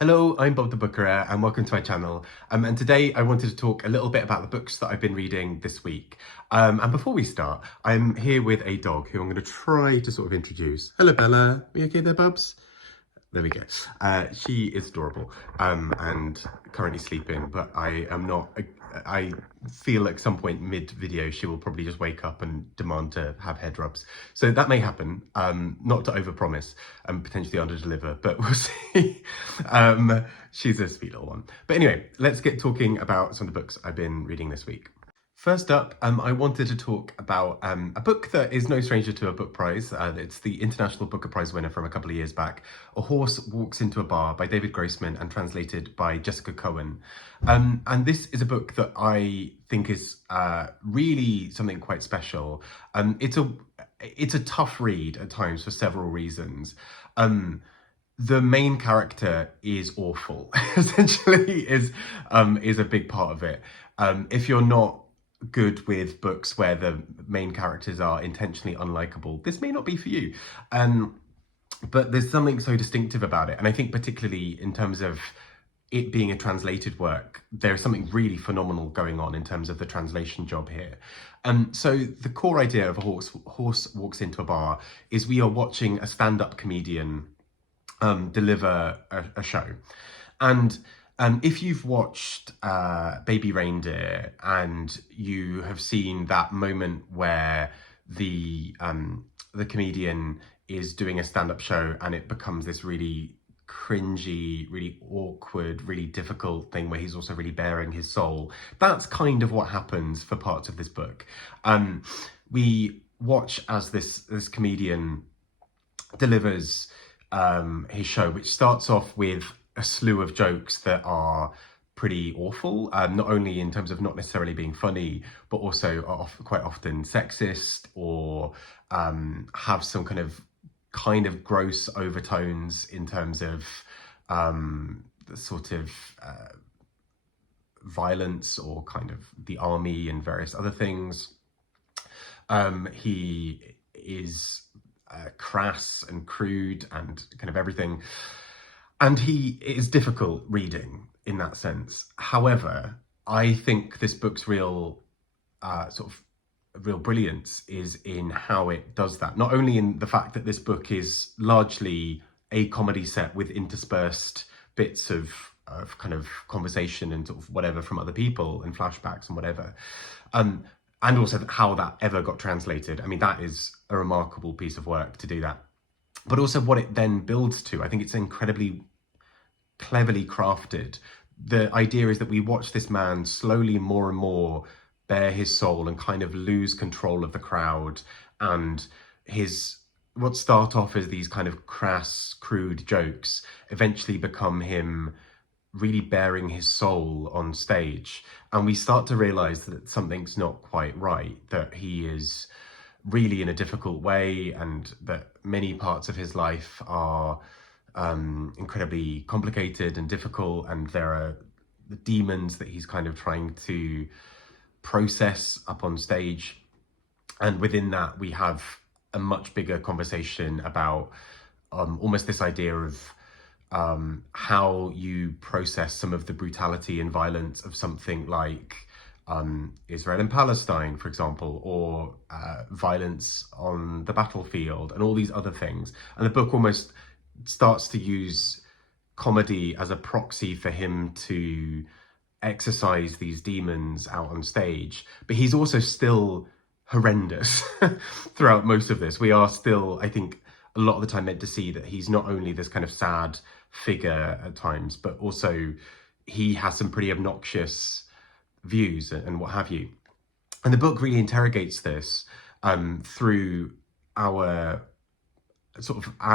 Hello, I'm Bob the Booker and welcome to my channel. And today I wanted to talk a little bit about the books that I've been reading this week. And before we start, I'm here with a dog who I'm going to try to sort of introduce. Hello, Bella. Are you okay there, Bubs? There we go. She is adorable and currently sleeping, but I am not. I feel at some point mid-video she will probably just wake up and demand to have head rubs. So that may happen, not to overpromise and potentially underdeliver, but we'll see. She's a sweet little one. But anyway, let's get talking about some of the books I've been reading this week. First up, I wanted to talk about a book that is no stranger to a book prize. It's the International Booker Prize winner from a couple of years back, A Horse Walks into a Bar by David Grossman and translated by Jessica Cohen. And this is a book that I think is really something quite special. It's a tough read at times for several reasons. The main character is awful, essentially, is a big part of it. If you're not good with books where the main characters are intentionally unlikable, this may not be for you. But there's something so distinctive about it. And I think particularly in terms of it being a translated work, there's something really phenomenal going on in terms of the translation job here. So the core idea of A Horse Walks into a Bar is we are watching a stand-up comedian deliver a show. And if you've watched Baby Reindeer and you have seen that moment where the comedian is doing a stand-up show and it becomes this really cringy, really awkward, really difficult thing where he's also really bearing his soul, that's kind of what happens for parts of this book. We watch as this comedian delivers his show, which starts off with a slew of jokes that are pretty awful, not only in terms of not necessarily being funny, but also are quite often sexist or have some kind of gross overtones in terms of the sort of violence or kind of the army and various other things. He is crass and crude and kind of everything. And he is difficult reading in that sense. However, I think this book's real brilliance is in how it does that. Not only in the fact that this book is largely a comedy set with interspersed bits of kind of conversation and sort of whatever from other people and flashbacks and whatever. And also how that ever got translated. I mean, that is a remarkable piece of work to do that. But also what it then builds to. I think it's incredibly cleverly crafted. The idea is that we watch this man slowly more and more bare his soul and kind of lose control of the crowd, and what start off as these kind of crass, crude jokes eventually become him really bearing his soul on stage. And we start to realize that something's not quite right, that he is really in a difficult way and that many parts of his life are incredibly complicated and difficult, and there are the demons that he's kind of trying to process up on stage. And within that, we have a much bigger conversation about almost this idea of how you process some of the brutality and violence of something like Israel and Palestine, for example, or violence on the battlefield and all these other things. And the book almost starts to use comedy as a proxy for him to exercise these demons out on stage. But he's also still horrendous throughout most of this. We are still, I think, a lot of the time meant to see that he's not only this kind of sad figure at times, but also he has some pretty obnoxious views and what have you. And the book really interrogates this through our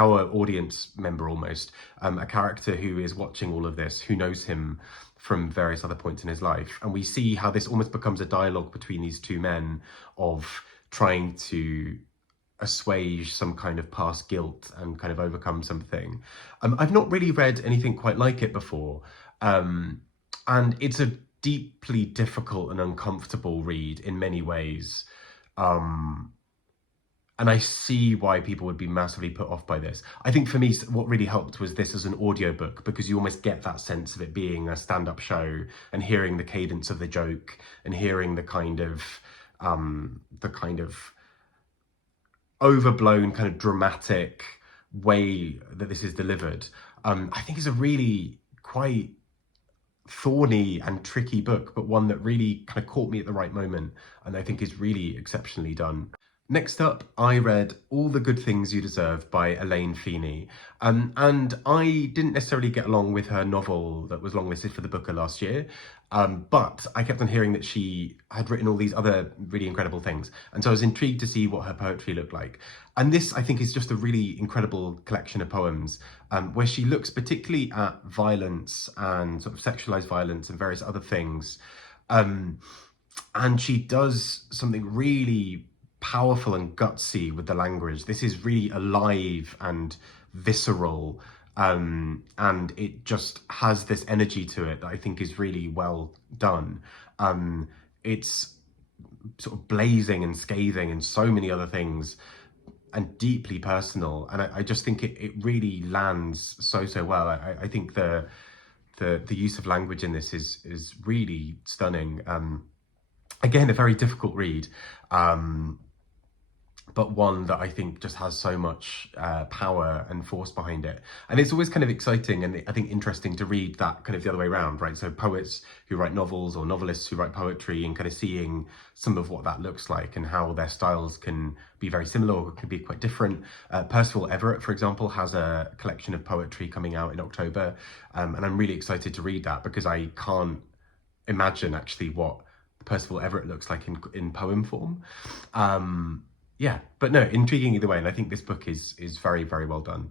audience member almost, a character who is watching all of this, who knows him from various other points in his life. And we see how this almost becomes a dialogue between these two men of trying to assuage some kind of past guilt and kind of overcome something. I've not really read anything quite like it before. And it's a deeply difficult and uncomfortable read in many ways. And I see why people would be massively put off by this. I think for me, what really helped was this as an audiobook, because you almost get that sense of it being a stand-up show and hearing the cadence of the joke and hearing the kind of overblown kind of dramatic way that this is delivered. I think is a really quite thorny and tricky book, but one that really kind of caught me at the right moment, and I think is really exceptionally done. Next up, I read All the Good Things You Deserve by Elaine Feeney. And I didn't necessarily get along with her novel that was longlisted for the Booker last year, but I kept on hearing that she had written all these other really incredible things. And so I was intrigued to see what her poetry looked like. And this, I think, is just a really incredible collection of poems where she looks particularly at violence and sort of sexualized violence and various other things. And she does something really powerful and gutsy with the language. This is really alive and visceral, and it just has this energy to it that I think is really well done. It's sort of blazing and scathing and so many other things, and deeply personal, and I just think it really lands so well. I think the use of language in this is really stunning. Again, a very difficult read, but one that I think just has so much power and force behind it. And it's always kind of exciting and I think interesting to read that kind of the other way around, right? So poets who write novels or novelists who write poetry, and kind of seeing some of what that looks like and how their styles can be very similar or can be quite different. Percival Everett, for example, has a collection of poetry coming out in October. And I'm really excited to read that, because I can't imagine actually what Percival Everett looks like in poem form. Yeah, but no, intriguing either way, and I think this book is very, very well done.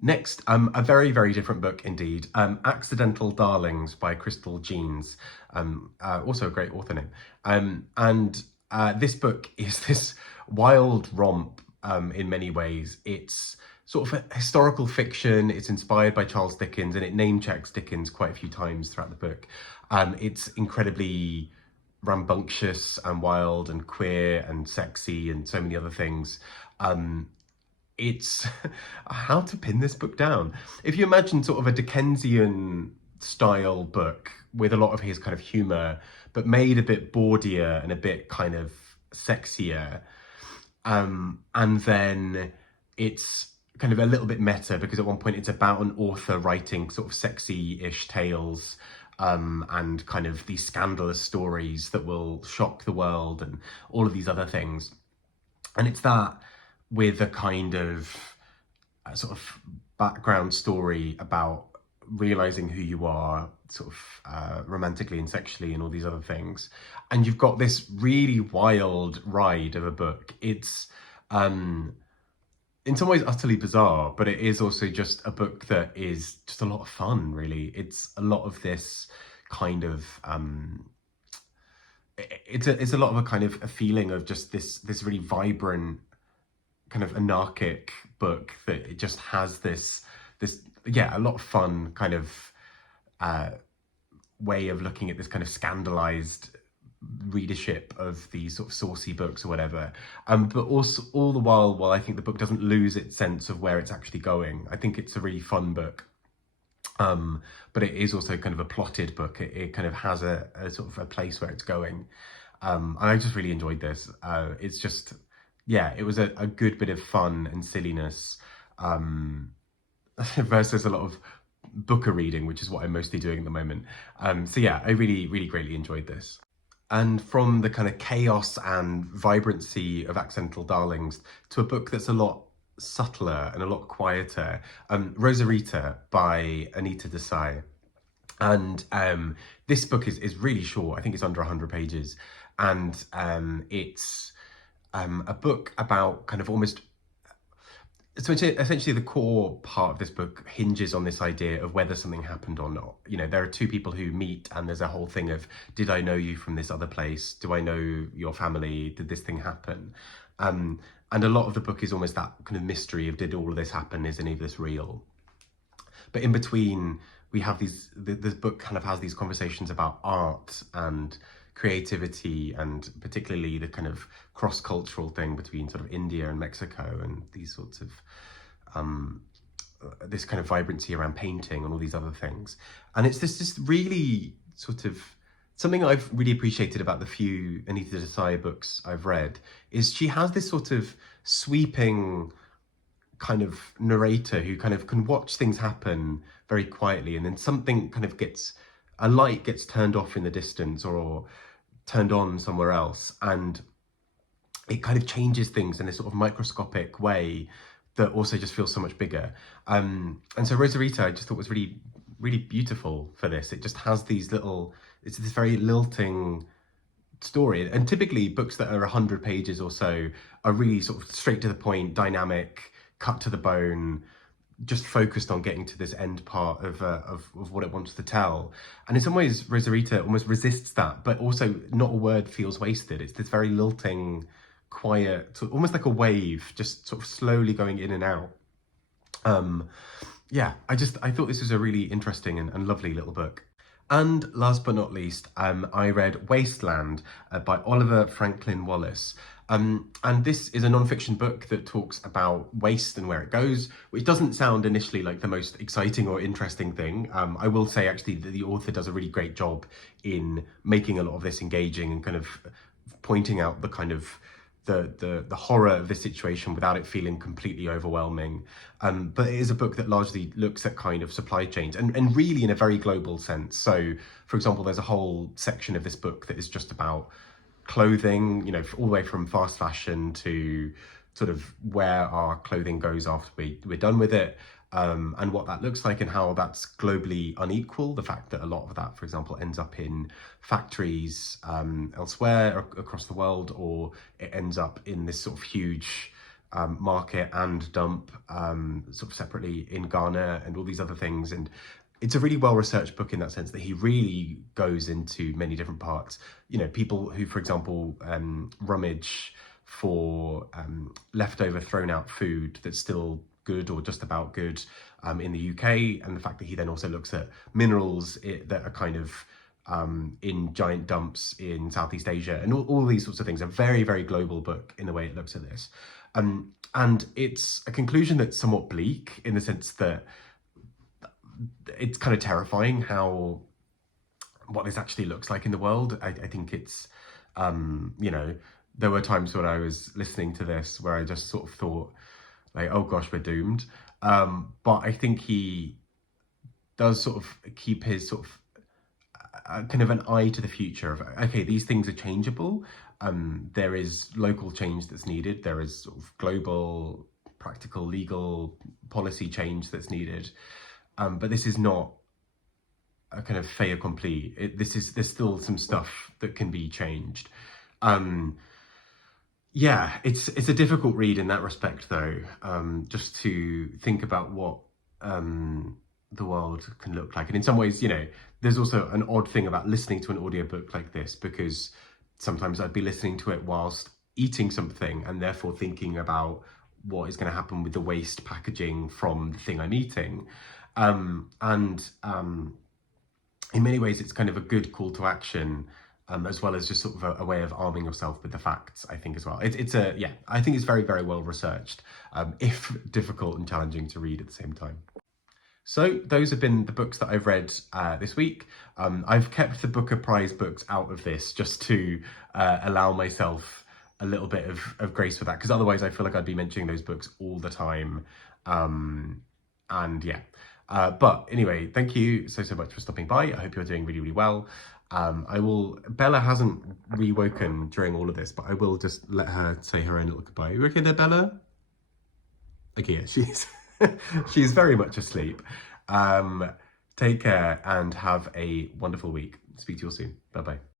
Next, a very, very different book indeed, Accidental Darlings by Crystal Jeans, also a great author name. This book is this wild romp in many ways. It's sort of a historical fiction, it's inspired by Charles Dickens, and it name checks Dickens quite a few times throughout the book. It's incredibly rambunctious and wild and queer and sexy and so many other things. It's how to pin this book down. If you imagine sort of a Dickensian style book with a lot of his kind of humor, but made a bit bawdier and a bit kind of sexier, and then it's kind of a little bit meta, because at one point it's about an author writing sort of sexy-ish tales, and kind of these scandalous stories that will shock the world and all of these other things. And it's that with a kind of sort of background story about realizing who you are sort of romantically and sexually and all these other things. And you've got this really wild ride of a book. It's in some ways utterly bizarre, but it is also just a book that is just a lot of fun, really. It's a lot of this kind of it's a lot of a kind of a feeling of just this really vibrant kind of anarchic book, that it just has this yeah, a lot of fun kind of way of looking at this kind of scandalized readership of these sort of saucy books or whatever, but also all the while I think the book doesn't lose its sense of where it's actually going. I think it's a really fun book, but it is also kind of a plotted book. It kind of has a sort of a place where it's going, and I just really enjoyed this. It's just, yeah, it was a good bit of fun and silliness, versus a lot of booker reading, which is what I'm mostly doing at the moment. So yeah, I really greatly enjoyed this. And from the kind of chaos and vibrancy of Accidental Darlings to a book that's a lot subtler and a lot quieter, Rosarita by Anita Desai. And this book is really short. I think it's under 100 pages. And it's a book about kind of almost... So essentially the core part of this book hinges on this idea of whether something happened or not. You know, there are two people who meet and there's a whole thing of, did I know you from this other place? Do I know your family? Did this thing happen? And a lot of the book is almost that kind of mystery of, did all of this happen? Is any of this real? But in between, we have this book kind of has these conversations about art and creativity, and particularly the kind of cross-cultural thing between sort of India and Mexico, and these sorts of this kind of vibrancy around painting and all these other things. And it's this really sort of something I've really appreciated about the few Anita Desai books I've read is she has this sort of sweeping kind of narrator who kind of can watch things happen very quietly, and then something kind of a light gets turned off in the distance or turned on somewhere else, and it kind of changes things in a sort of microscopic way that also just feels so much bigger. And so Rosarita, I just thought was really, really beautiful for this. It just has these it's this very lilting story. And typically books that are 100 pages or so are really sort of straight to the point, dynamic, cut to the bone, just focused on getting to this end part of what it wants to tell. And in some ways, Rosarita almost resists that, but also not a word feels wasted. It's this very lilting, quiet, almost like a wave, just sort of slowly going in and out. Yeah, I thought this was a really interesting and lovely little book. And last but not least, I read Wasteland by Oliver Franklin-Wallis. And this is a non-fiction book that talks about waste and where it goes, which doesn't sound initially like the most exciting or interesting thing. I will say actually that the author does a really great job in making a lot of this engaging and kind of pointing out the kind of the horror of this situation without it feeling completely overwhelming. But it is a book that largely looks at kind of supply chains and really in a very global sense. So, for example, there's a whole section of this book that is just about clothing, you know, all the way from fast fashion to sort of where our clothing goes after we're done with it, and what that looks like and how that's globally unequal. The fact that a lot of that, for example, ends up in factories elsewhere across the world, or it ends up in this sort of huge market and dump sort of separately in Ghana, and all these other things. And it's a really well-researched book in that sense that he really goes into many different parts. You know, people who, for example, rummage for leftover thrown out food that's still good or just about good in the UK, and the fact that he then also looks at minerals that are kind of in giant dumps in Southeast Asia, and all these sorts of things. A very, very global book in the way it looks at this. And it's a conclusion that's somewhat bleak in the sense that it's kind of terrifying what this actually looks like in the world. I think it's, you know, there were times when I was listening to this where I just sort of thought, like, oh gosh, we're doomed. But I think he does sort of keep his sort of kind of an eye to the future of, okay, these things are changeable. There is local change that's needed. There is sort of global, practical, legal policy change that's needed. But this is not a kind of fait accompli. There's still some stuff that can be changed. Yeah, it's a difficult read in that respect, though, just to think about what the world can look like. And in some ways, you know, there's also an odd thing about listening to an audiobook like this, because sometimes I'd be listening to it whilst eating something and therefore thinking about what is going to happen with the waste packaging from the thing I'm eating. In many ways, it's kind of a good call to action, as well as just sort of a way of arming yourself with the facts, I think, as well. Yeah, I think it's very, very well researched, if difficult and challenging to read at the same time. So those have been the books that I've read this week. I've kept the Booker Prize books out of this just to allow myself a little bit of grace for that, because otherwise I feel like I'd be mentioning those books all the time. And yeah. But anyway, thank you so much for stopping by. I hope you're doing really, really well. Bella hasn't rewoken during all of this, but I will just let her say her own little goodbye. You okay there, Bella? Okay, yeah, she's very much asleep. Take care and have a wonderful week. Speak to you all soon. Bye-bye.